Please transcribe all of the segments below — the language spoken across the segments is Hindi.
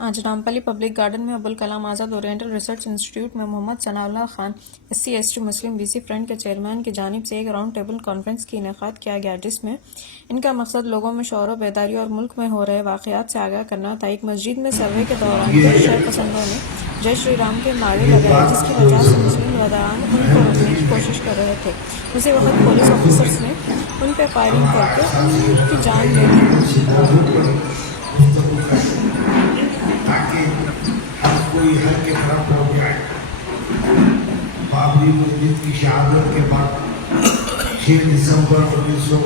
आज नामपल्ली पब्लिक गार्डन में Abul Kalam Azad oriental research institute में मोहम्मद सनाउल्लाह खान SC/ST मुस्लिम BC फ्रंट के चेयरमैन की जानिब से एक राउंड टेबल कॉन्फ्रेंस की इनेकाद किया गया, जिसमें इनका मकसद लोगों में शौर बेदारी और मुल्क में हो रहे वाक़यात से आगाह करना था। एक मस्जिद में सर्वे के दौरान कुछ शरपसंदों ने जय श्री राम के नारे लगाए, जिसकी वजह से मुस्लिम बरदरान उनको रोकने की कोशिश कर रहे थे। उसी वक्त पुलिस ऑफिसर्स ने उन पर फायरिंग करके उनकी जान ले ली। ताकि हर कोई हर के तरफ हो जाए। बाबरी मस्जिद की शहादत के बाद 6 दिसंबर 1992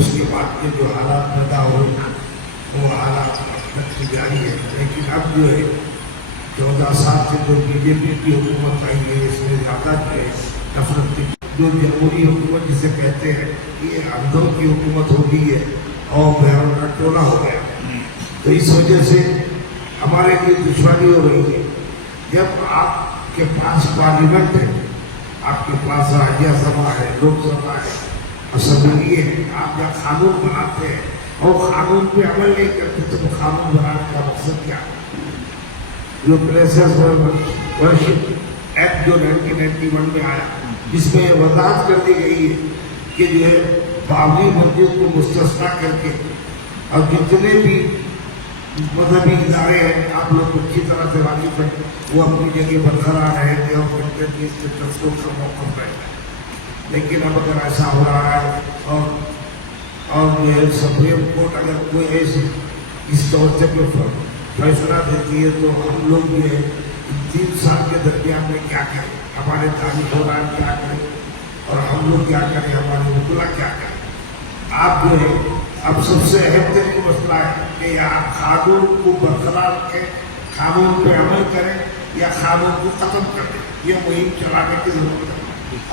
उसके बाद के जो हालात पैदा हुए वो हालात अब तक जारी है। लेकिन अब जो है 14 साल से जो BJP की हुकूमत आई है, इसमें ज़्यादा जो है नफरत की जो जमहूरी हुकूमत जिसे कहते हैं, ये अंधों की हुकूमत हो गई है और बहरों का टोला हो गया। तो इस वजह से हमारे लिए दुश्मनी हो रही है। जब आपके पास पार्लियामेंट है, आपके पास राज्यसभा है, लोकसभा है, असेंबली है, आप जब कानून बनाते हैं और कानून पे अमल नहीं करते तो कानून बनाने का मकसद क्या है? जो प्लेसेस वर्शिप एक्ट जो 1991 में आया, जिसमें वजाहत कर दी गई है कि जो है बाबरी मस्जिद को मुस्तस्ना करके और जितने भी मजहबी इदारे हैं, आप लोग अच्छी तरह से वाकिफ हैं, वो अपनी जगह बरकरार रहेंगे और कहते हैं इसके तस्वीर का मौक़िफ़ रहेगा। लेकिन अब अगर ऐसा हो रहा है और जो है सुप्रीम कोर्ट अगर कोई ऐसे इस तौर से कोई फैसला देती है तो हम लोग जो है 3 साल के दरमियान में क्या करें? हमारे तारीख दौरान क्या करें और हम लोग क्या करें, हमारे मुतला क्या करें? आप जो है अब सबसे अहम तरीन मसला है कि यहाँ कानून को बरकरार रखें, कानून पे अमल करें या कानून को ख़त्म कर दें। ये मुहिम चलाने की ज़रूरत है।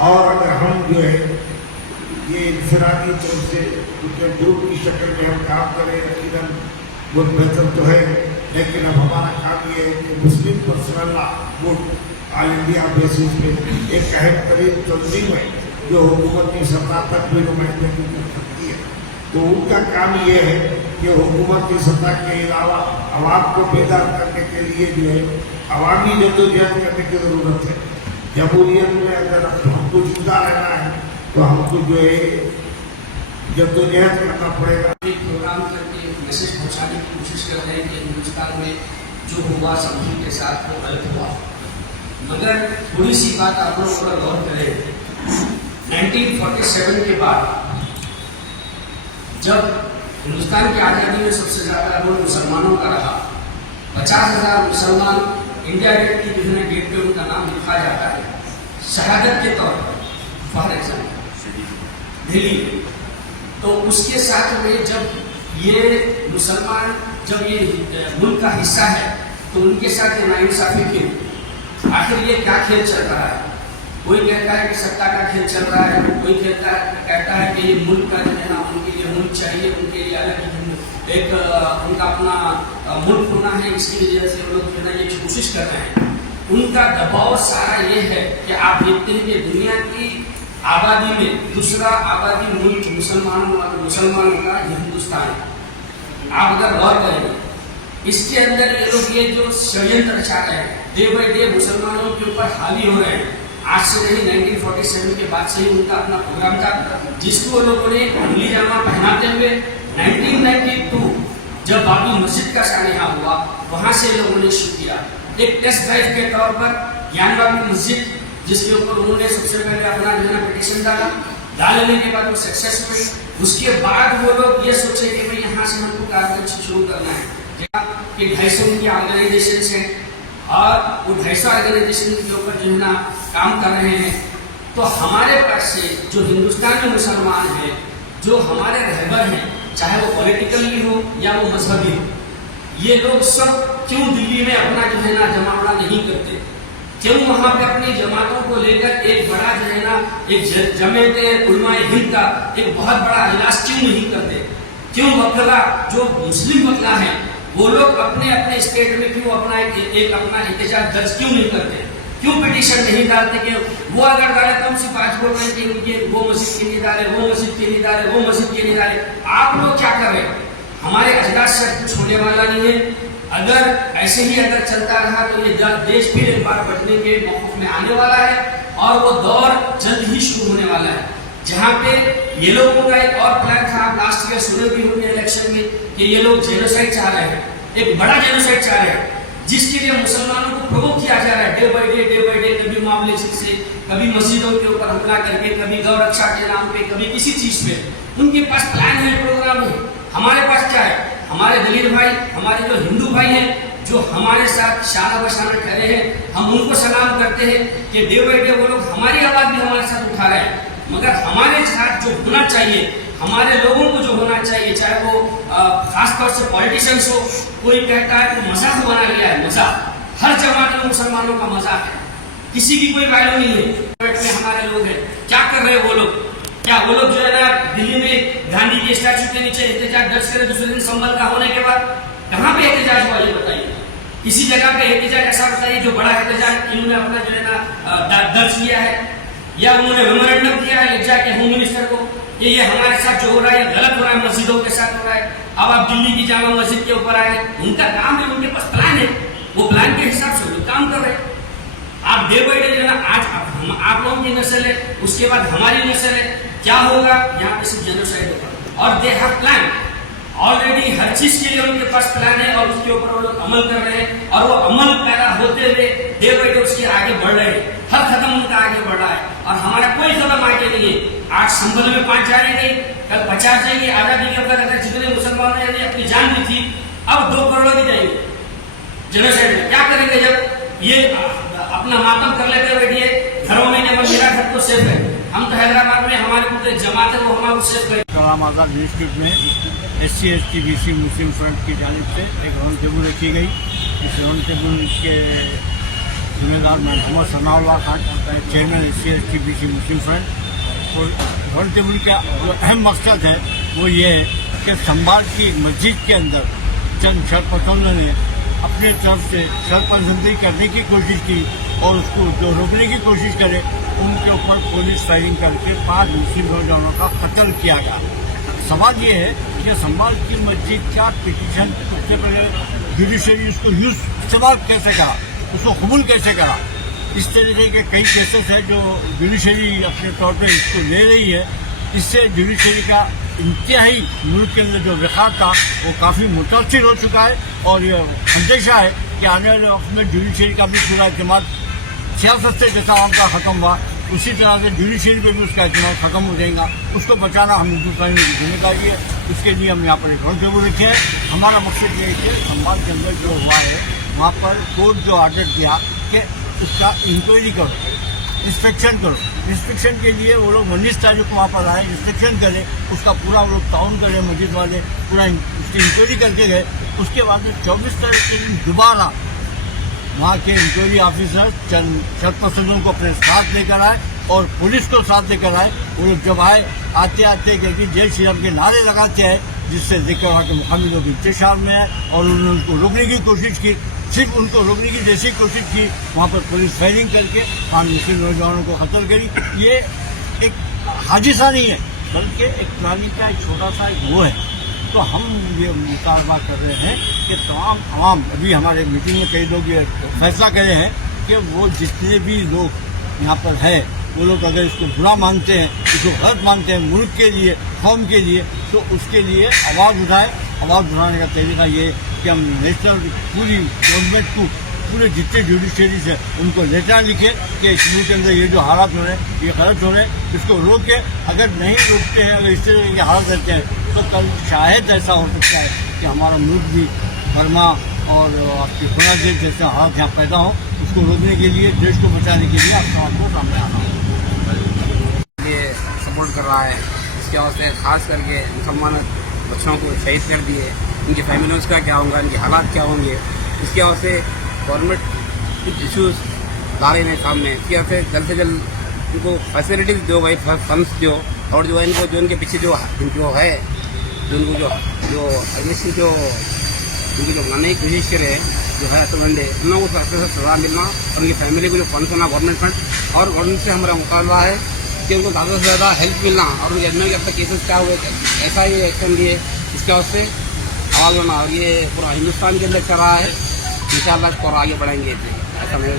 और अगर हम जो है ये इंफरादी तौर से ग्रुप की शक्ल में हम काम करें, यकीनन वो बेहतर तो है। लेकिन अब हमारा काम ये है कि Muslim personal law board all India basis पे एक अहम तरीन तंजीम है जो हुकूमत की सत्ता तक भी नुमाइंदगी कर सकती है। तो उनका काम ये है कि हुकूमत की सत्ता के अलावा आवाम को बेदार करने के लिए जो है अवामी जद्दोजहद करने की ज़रूरत है। जमहूरियत में अगर हमको जिंदा रहना है तो हमको जो है जद्दोजहद करना पड़ेगा। एक प्रोग्राम करके मैसेज पहुंचाने की कोशिश कर रहे हैं कि हिंदुस्तान में जो हुआ समझी के साथ वो गलत हुआ। मगर थोड़ी सी बात आप लोग थोड़ा गौर करें। 1947 के बाद जब हिंदुस्तान की आज़ादी में सबसे ज़्यादा रोल मुसलमानों का रहा, 50,000 मुसलमान इंडिया गेट की विभिन्न गेट पे उनका नाम लिखा जाता है शहादत के तौर पर, फॉर एग्जाम्पल दिल्ली। तो उसके साथ में जब ये मुसलमान जब ये मुल्क का हिस्सा है तो उनके साथ ये नाइंसाफ़ी क्यों? आखिर ये क्या खेल चल रहा है? कोई कहता है कि सत्ता का खेल चल रहा है, कोई कहता है कि ये मुल्क का जो है ना उनके लिए मुल्क चाहिए, उनके लिए अलग एक उनका अपना मुल्क होना है, इसकी वजह से वो लोग जो है ना ये कोशिश कर रहे हैं। उनका दबाव सारा ये है कि आप देखते हैं कि दुनिया की आबादी में दूसरा आबादी मुल्क मुसलमानों का हिंदुस्तान है। आप अगर गौर करेंगे इसके अंदर ये लोग ये जो षड्यंत्र रचा रहे हैं, डे बाई डे मुसलमानों के ऊपर हावी हो रहे हैं। आज से नहीं, 1947 के बाद से ही उनका अपना प्रोग्राम था, जिसको लोगों ने अंगली जामा पहनाते हुए 1992 जब बाबरी मस्जिद का सानिया हुआ, वहां से लोगों ने शुरू किया एक टेस्ट ड्राइव के तौर पर ज्ञान बाबरी मस्जिद, जिसके ऊपर उन्होंने सबसे पहले अपना जो है ना पिटीशन डालने के बाद वो सक्सेस हुई। उसके बाद वो लोग ये सोचे कि भाई यहाँ से हमको कार्य शुरू करना है कि 250 उनकी ऑर्गेनाइजेशन हैं और वो 250 ऑर्गेनाइजेशन के ऊपर जो है ना काम कर रहे हैं। तो हमारे पास से जो हिंदुस्तान में मुसलमान हैं, जो हमारे रहबर हैं, चाहे वो पॉलिटिकली हो या वो मजहबी हो, ये लोग सब क्यों दिल्ली में अपना जो है ना जमावड़ा नहीं करते? क्यों वहाँ पे अपनी जमातों को लेकर एक बड़ा जो है ना एक जमीयत उलमाए हिंद का एक बहुत बड़ा इजलास क्यों नहीं करते? क्यों वकला जो मुस्लिम वकला हैं वो लोग अपने अपने स्टेट में क्यों अपना एक अपना एहतजाज दर्ज क्यों नहीं करते? क्यों पिटीशन नहीं डालते? कि वो अगर डाले तो हम सिर्फ आज बोल रहे हैं कि उनके वो मस्जिद के नहीं डाले, वो मस्जिद के नहीं डाले, वो मस्जिद के नहीं डाले। आप लोग क्या कर रहे हैं? हमारे अजलास से कुछ होने वाला नहीं है। अगर ऐसे ही अगर चलता रहा तो ये देश फिर एक बार बढ़ने के मौक़िफ़ में आने वाला है और वो दौर जल्द ही शुरू होने वाला है, जहाँ पे ये लोगों का एक और प्लान था। आप लास्ट ईयर सुने भी होंगे इलेक्शन में कि ये लोग जेनोसाइड चाह रहे हैं, एक बड़ा जेनोसाइड चाह रहे हैं, जिसके लिए मुसलमानों को प्रोवोक किया जा रहा है डे बाय डे, कभी मामले से, कभी मस्जिदों के ऊपर हमला करके, कभी गौ रक्षा के नाम पे, कभी किसी चीज पे। उनके पास प्लान है, प्रोग्राम है। हमारे पास क्या है? हमारे दलित भाई, हमारे जो हिंदू भाई हैं, जो हमारे साथ शाना बशाना खड़े हैं, हम उनको सलाम करते हैं कि डे बाय डे वो लोग हमारी आवाज भी हमारे साथ उठा रहे हैं। मगर हमारे साथ जो होना चाहिए, हमारे लोगों को जो होना चाहिए, चाहे वो खासतौर से पॉलिटिशियंस हो, कोई कहता है तो मजाक बना लिया है, मजाक। हर जमात में मुसलमानों का मजाक है, किसी की कोई वैल्यू नहीं है। में हमारे लोग हैं, क्या कर रहे हैं वो लोग? क्या वो लोग जो है ना दिल्ली में गांधी के स्टैचू के नीचे एहतजाज दर्ज करे दूसरे दिन संबल का होने के बाद? कहाँ पे एहतजाज हुआ ये बताइए? किसी जगह पे एहतजाज ऐसा बताइए जो बड़ा एहतजाज इन्होंने अपना जो है ना दर्ज किया है, या उन्होंने मेमोरेंडम दिया है लिख जाके होम मिनिस्टर को कि ये हमारे साथ जो हो रहा है गलत हो रहा है, मस्जिदों के साथ हो रहा है। अब आप दिल्ली की जामा मस्जिद के ऊपर आए, उनका काम है, उनके पास प्लान है, वो प्लान के हिसाब से वो काम कर रहे हैं। आप डे बाय डे जो है ना, आज आप लोगों की नस्ल है, उसके बाद हमारी नस्ल है, क्या होगा? यहाँ पे सिर्फ जेनोसाइड होगा। और दे हैव प्लान ऑलरेडी, हर चीज के लिए उनके पास प्लान है और उसके ऊपर वो लोग अमल कर रहे हैं, और वो अमल पैदा होते हुए डे बाय डे उसके आगे बढ़ रहे हैं। हर कदम उनका आगे बढ़ रहा है और हमारा कोई कदम आगे नहीं है। आज संबल में 5 जाने गई, कल 50 जाएंगे। आजादी के अंदर जितने मुसलमानों ने अपनी जान दी थी, अब 2 करोड़ भी जाएंगे जेनोसाइड में। क्या करेंगे जब ये अपना मातम कर लेते बैठिए घरों में? जब मेरा घर तो सेफ है, हम तो हैदराबाद में हमारे पूरे जमात है वो हमारे सेफ करें। कलाम आज़ाद इंस्टीट्यूट में SC ST BC Muslim front की जानिब से एक राउंड टेबल रखी गई। इस राउंड टेबल के जिम्मेदार मैं Mohammad Sanaullah Khan, chairman SC ST BC Muslim front. और राउंड टेबल का जो अहम मकसद है वो ये है कि संभाल की मस्जिद के अंदर चंद शरपसंदों ने अपने तरफ से शरपसंदी करने की कोशिश की और उसको जो रोकने की कोशिश करे, उनके ऊपर पुलिस फायरिंग करके 5 मुस्लिम नौजवानों का कत्ल किया गया। सवाल ये है कि संभाल की मस्जिद का पिटीशन सबसे पहले जुडिशरी उसको इस्तेमाल कैसे करा, उसको कबूल कैसे करा? इस तरीके के कई केसेस हैं जो जुडिशरी अपने तौर पे इसको ले रही है। इससे जुडिशरी का इंतहाई मुल्क के अंदर जो विकास था वो काफ़ी मुतासिर हो चुका है और ये अंदेशा है कि आने वाले वक्त में जुडिशरी का भी पूरा अहतमाद सियासत से जैसा उनका ख़त्म हुआ, उसी तरह से जुडिशरी पे भी उसका अहतमाद ख़त्म हो जाएगा। उसको बचाना हम हिंदुस्तानी की जिम्मेदारी है। उसके लिए हम यहाँ पर एक राउंड टेबल रखे हैं। हमारा मकसद ये है कि संभाल के अंदर जो हुआ है वहाँ पर कोर्ट जो आर्डर दिया कि उसका इंक्वायरी करो, इंस्पेक्शन करो। इंस्पेक्शन के लिए वो लोग 19 तारीख को वहाँ पर आए, इंस्पेक्शन करें, उसका पूरा वो लोग ताउन करें, मस्जिद वाले पूरा उसकी इंक्वायरी करके गए। उसके बाद में 24 तारीख के दिन दोबारा वहाँ के इंक्वायरी ऑफिसर चंद शरपसंदों को अपने साथ लेकर आए और पुलिस को साथ लेकर आए। वो लोग जब आए, आते आते क्योंकि जय श्री राम के नारे लगाते आए, जिससे देखकर वहाँ के मुकामी लोग इंतशार में आए और उन्होंने उनको रोकने की कोशिश की। सिर्फ उनको रोकने की जैसी कोशिश की, वहाँ पर पुलिस फायरिंग करके 5 मुस्लिम नौजवानों को कत्ल करी। ये एक हादसा नहीं है, बल्कि एक प्लानिंग का एक छोटा सा एक वो है। तो हम ये मुतालबा कर रहे हैं कि तमाम आवाम, अभी हमारे मीटिंग में कई लोग ये फैसला करे हैं कि वो जितने भी लोग यहाँ पर है, वो लोग अगर इसको बुरा मानते हैं, इसको गलत मानते हैं मुल्क के लिए, कौम के लिए, तो उसके लिए आवाज़ उठाए। आवाज़ उठाने का तरीका ये कि हम नेशनल पूरी गवर्नमेंट को, पूरे जितने जुडिशरीज हैं उनको लेटर लिखे कि इस मुल्क के अंदर ये जो हालात हो रहे हैं ये गलत हो रहे हैं, इसको रोके। अगर नहीं रोकते हैं, अगर इस तरह के हालात रहते हैं, तो कल शायद ऐसा हो सकता है कि हमारा मुल्क भी बर्मा और आपके बांग्लादेश जैसे हालात यहाँ पैदा हो। उसको रोकने के लिए, देश को बचाने के लिए आपको सामने आना हो। ये सपोर्ट कर रहा है, इसके वास्ते खास करके मुसलमान बच्चों को शहीद कर दिए, उनकी फैमिलीज़ का क्या होगा, उनके हालात क्या होंगे, इसके वास्ते गवर्नमेंट कुछ इशूज़ ला रहे हैं सामने। इसके वास्ते जल्द से जल्द उनको फैसिलिटीज़ दो भाई, फंड्स दो, और जो इनको जो उनके पीछे जो है, जो उनको जो उनकी जो बनाने की कोशिश करे, जो है तो बंदे उन लोगों को अच्छे से सजा मिलना और उनकी फैमिली को जो फंड्स होना गवर्नमेंट फंड, और गवर्नमेंट से हमारा मुतालबा है कि उनको ज़्यादा से ज़्यादा हेल्प मिलना और उनके एडमिट के अब तक केसेस क्या हुए, ऐसा ही एक्शन लिए। इसके वास्ते आवाज़ बना और ये पूरा हिंदुस्तान के अंदर चल रहा है। इंशाअल्लाह इसको और आगे बढ़ाएंगे ऐसा मेरे